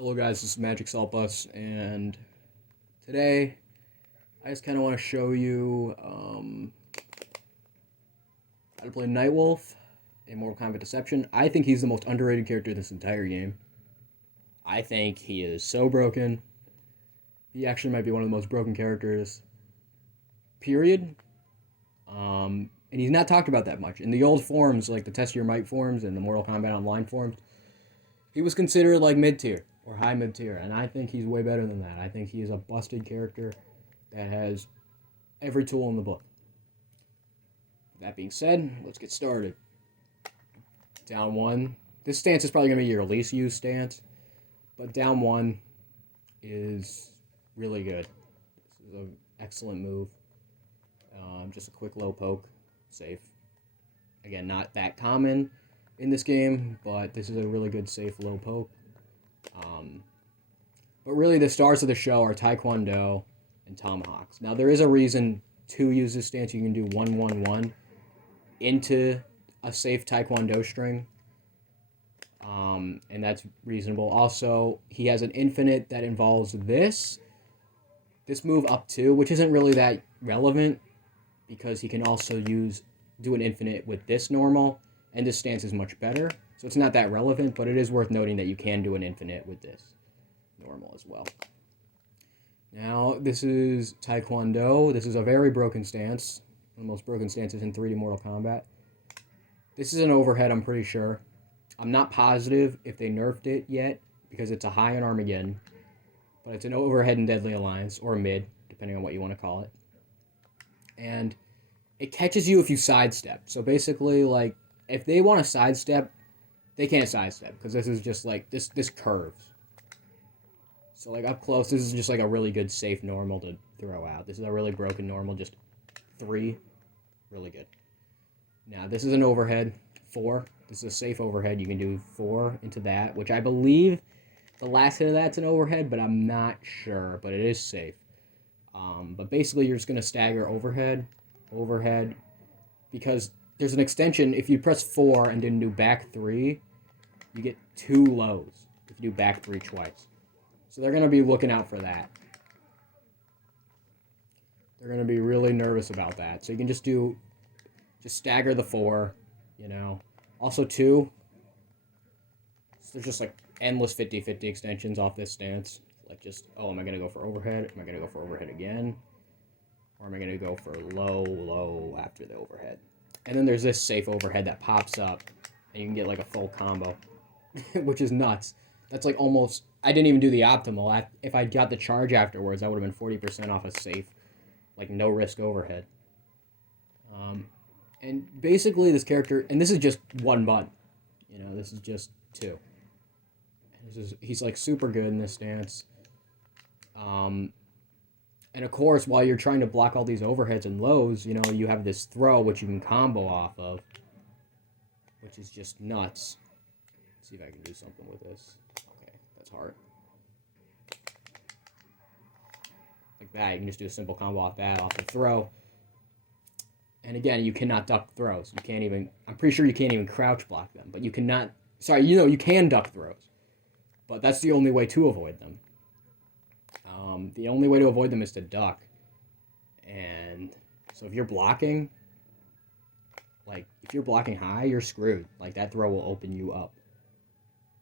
Hello guys, this is Magic Salt Bus, and today I just kind of want to show you how to play Nightwolf in Mortal Kombat Deception. I think he's the most underrated character in this entire game. I think he is so broken. He actually might be one of the most broken characters, period. And he's not talked about that much. In the old forums, like the Test Your Might forums and the Mortal Kombat Online forums, he was considered like mid-tier or high mid-tier, and I think he's way better than that. I think he is a busted character that has every tool in the book. That being said, let's get started. Down one. This stance is probably going to be your least used stance, but down one is really good. This is an excellent move. Just a quick low poke, safe. Again, not that common in this game, but this is a really good safe low poke. But really the stars of the show are Taekwondo and Tomahawks. Now there is a reason to use this stance. You can do 1-1-1 into a safe Taekwondo string. And that's reasonable. Also, he has an infinite that involves this move up 2, which isn't really that relevant because he can also do an infinite with this normal, and this stance is much better. So it's not that relevant, but it is worth noting that you can do an infinite with this normal as well. Now, this is Taekwondo. This is a very broken stance. One of the most broken stances in 3D Mortal Kombat. This is an overhead, I'm pretty sure. I'm not positive if they nerfed it yet, because it's a high on Armageddon. But it's an overhead in Deadly Alliance, or mid, depending on what you want to call it. And it catches you if you sidestep. So basically, like, if they want to sidestep, they can't sidestep, because this is just like, this curves. So like up close, this is just like a really good safe normal to throw out. This is a really broken normal, just 3. Really good. Now this is an overhead, 4. This is a safe overhead. You can do 4 into that, which I believe the last hit of that's an overhead, but I'm not sure, but it is safe. But basically you're just going to stagger overhead, because there's an extension. If you press 4 and then do back 3, you get 2 lows if you do back 3 twice. So they're going to be looking out for that. They're going to be really nervous about that. So you can just stagger the 4, you know. Also 2, so there's just like endless 50-50 extensions off this stance. Like just, oh, am I going to go for overhead? Am I going to go for overhead again? Or am I going to go for low after the overhead? And then there's this safe overhead that pops up, and you can get like a full combo, which is nuts. That's like almost, I didn't even do the optimal. If I got the charge afterwards, that would have been 40% off a safe, like no risk overhead. And basically this character, and this is just one button, you know, this is just 2. He's like super good in this stance. And of course, while you're trying to block all these overheads and lows, you know, you have this throw, which you can combo off of, which is just nuts. Let's see if I can do something with this. Okay, that's hard. Like that, you can just do a simple combo off that, off the throw. And again, you cannot duck throws. You can't even, I'm pretty sure you can't even crouch block them, but you cannot, sorry, you know, you can duck throws. But that's the only way to avoid them. The only way to avoid them is to duck. And so if you're blocking, like, if you're blocking high, you're screwed. Like, that throw will open you up.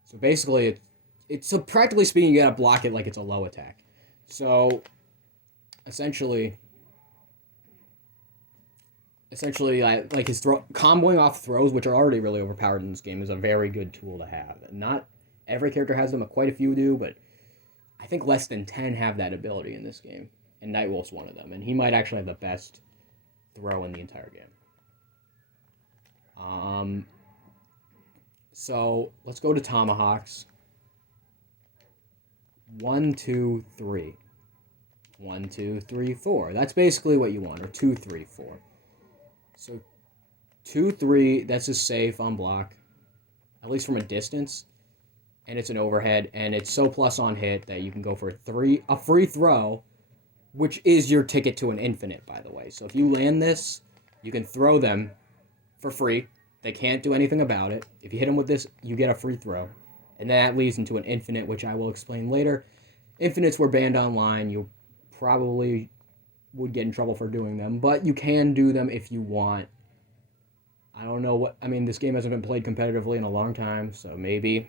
So basically, so practically speaking, you gotta block it like it's a low attack. So, essentially, like his comboing off throws, which are already really overpowered in this game, is a very good tool to have. Not every character has them, quite a few do, but I think less than 10 have that ability in this game. And Nightwolf's one of them, and he might actually have the best throw in the entire game. So let's go to Tomahawks. 1, 2, 3. 1, 2, 3, 4. That's basically what you want, or 2, 3, 4. So 2, 3, that's just safe on block, at least from a distance. And it's an overhead, and it's so plus on hit that you can go for a free throw, which is your ticket to an infinite, by the way. So if you land this, you can throw them for free. They can't do anything about it. If you hit them with this, you get a free throw. And that leads into an infinite, which I will explain later. Infinites were banned online. You probably would get in trouble for doing them, but you can do them if you want. I don't know what... I mean, this game hasn't been played competitively in a long time, so maybe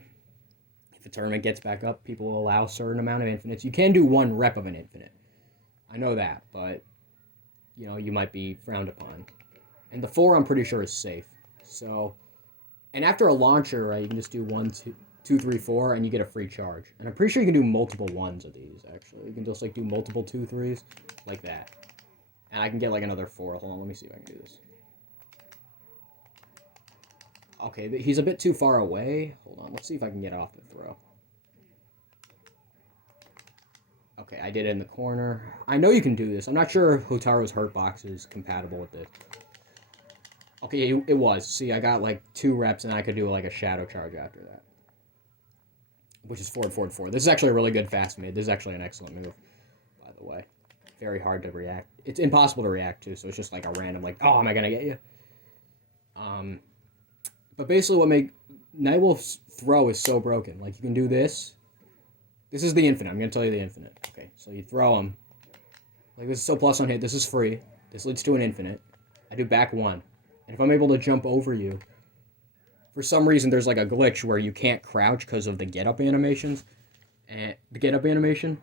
if a tournament gets back up, people will allow a certain amount of infinites. You can do one rep of an infinite. I know that, but, you know, you might be frowned upon. And the 4, I'm pretty sure, is safe. So, and after a launcher, right, you can just do 1, 2, 3, 4, and you get a free charge. And I'm pretty sure you can do multiple 1s of these, actually. You can just, like, do multiple 2, 3s, like that. And I can get, like, another 4. Hold on, let me see if I can do this. Okay, he's a bit too far away. Hold on, let's see if I can get off the throw. Okay, I did it in the corner. I know you can do this. I'm not sure Hotaro's hurt box is compatible with this. Okay, it was. See, I got like 2 reps and I could do like a shadow charge after that. Which is forward, forward, forward. This is actually a really good fast mid. This is actually an excellent move, by the way. Very hard to react. It's impossible to react to, so it's just like a random like, oh, am I gonna get you? But basically what Nightwolf's throw is so broken. Like, you can do this. This is the infinite. I'm going to tell you the infinite. Okay, so you throw him. Like, this is so plus on hit. This is free. This leads to an infinite. I do back 1. And if I'm able to jump over you, for some reason there's like a glitch where you can't crouch because of the get-up animations. And the get-up animation.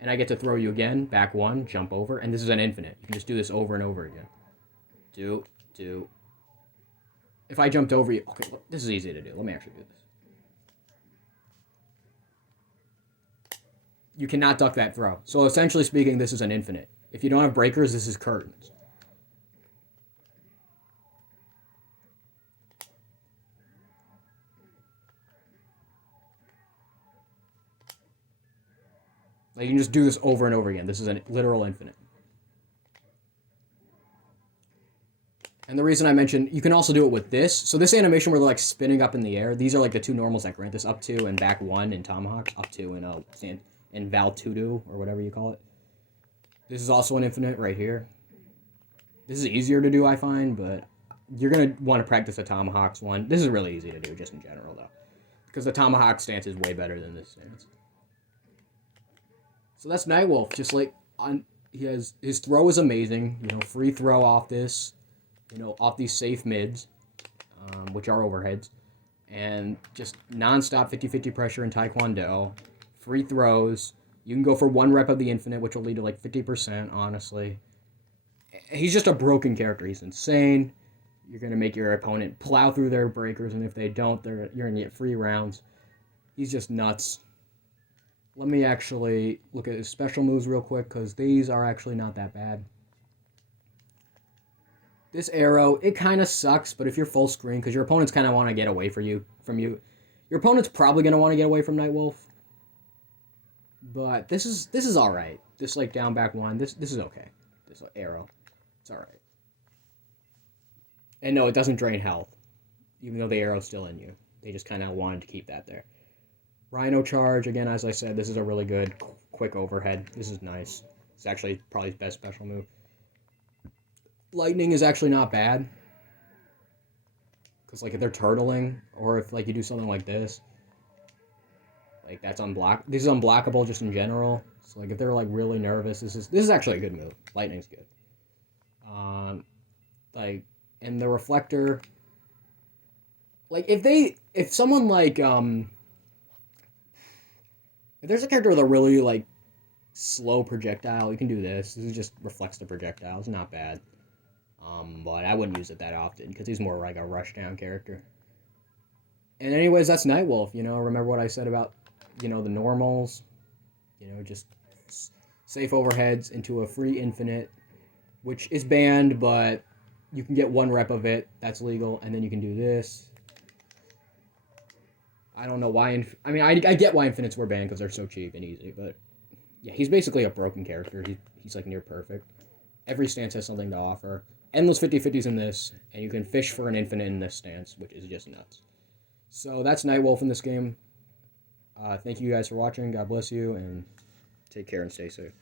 And I get to throw you again. Back 1, jump over. And this is an infinite. You can just do this over and over again. Do. If I jumped over you... Okay, look, this is easy to do. Let me actually do this. You cannot duck that throw. So essentially speaking, this is an infinite. If you don't have breakers, this is curtains. Like, you can just do this over and over again. This is a literal infinite. And the reason I mentioned, you can also do it with this. So this animation where they're like spinning up in the air, these are like the 2 normals that grant this, up 2 and back 1 in Tomahawks, up 2 in Val Tudu, or whatever you call it. This is also an infinite right here. This is easier to do, I find, but you're going to want to practice the Tomahawks one. This is really easy to do, just in general, though. Because the Tomahawk stance is way better than this stance. So that's Nightwolf. Just like, his throw is amazing. You know, free throw off this. You know, off these safe mids, which are overheads. And just non-stop 50-50 pressure in Taekwondo. Free throws. You can go for 1 rep of the infinite, which will lead to like 50%, honestly. He's just a broken character. He's insane. You're going to make your opponent plow through their breakers, and if they don't, you're going to get free rounds. He's just nuts. Let me actually look at his special moves real quick, because these are actually not that bad. This arrow, it kind of sucks, but if you're full screen, because your opponents kind of want to get away from you, your opponent's probably going to want to get away from Nightwolf. But this is all right. This like down back 1, this is okay. This arrow, it's all right. And no, it doesn't drain health, even though the arrow's still in you. They just kind of wanted to keep that there. Rhino Charge, again, as I said, this is a really good quick overhead. This is nice. It's actually probably his best special move. Lightning is actually not bad. Because, like, if they're turtling, or if, like, you do something like this, like, that's unblock. This is unblockable just in general. So, like, if they're, like, really nervous, this is actually a good move. Lightning's good. Like, and the reflector, like, if someone, like, if there's a character with a really, like, slow projectile, you can do this. This just reflects the projectile. It's not bad. But I wouldn't use it that often because he's more like a rushdown character. And anyways, that's Nightwolf, you know. Remember what I said about, you know, the normals? You know, just safe overheads into a free infinite, which is banned, but you can get 1 rep of it. That's legal. And then you can do this. I don't know why. I get why infinites were banned because they're so cheap and easy, but yeah, he's basically a broken character. He's like near perfect. Every stance has something to offer. Endless 50-50s in this, and you can fish for an infinite in this stance, which is just nuts. So that's Nightwolf in this game. Thank you guys for watching. God bless you, and take care and stay safe.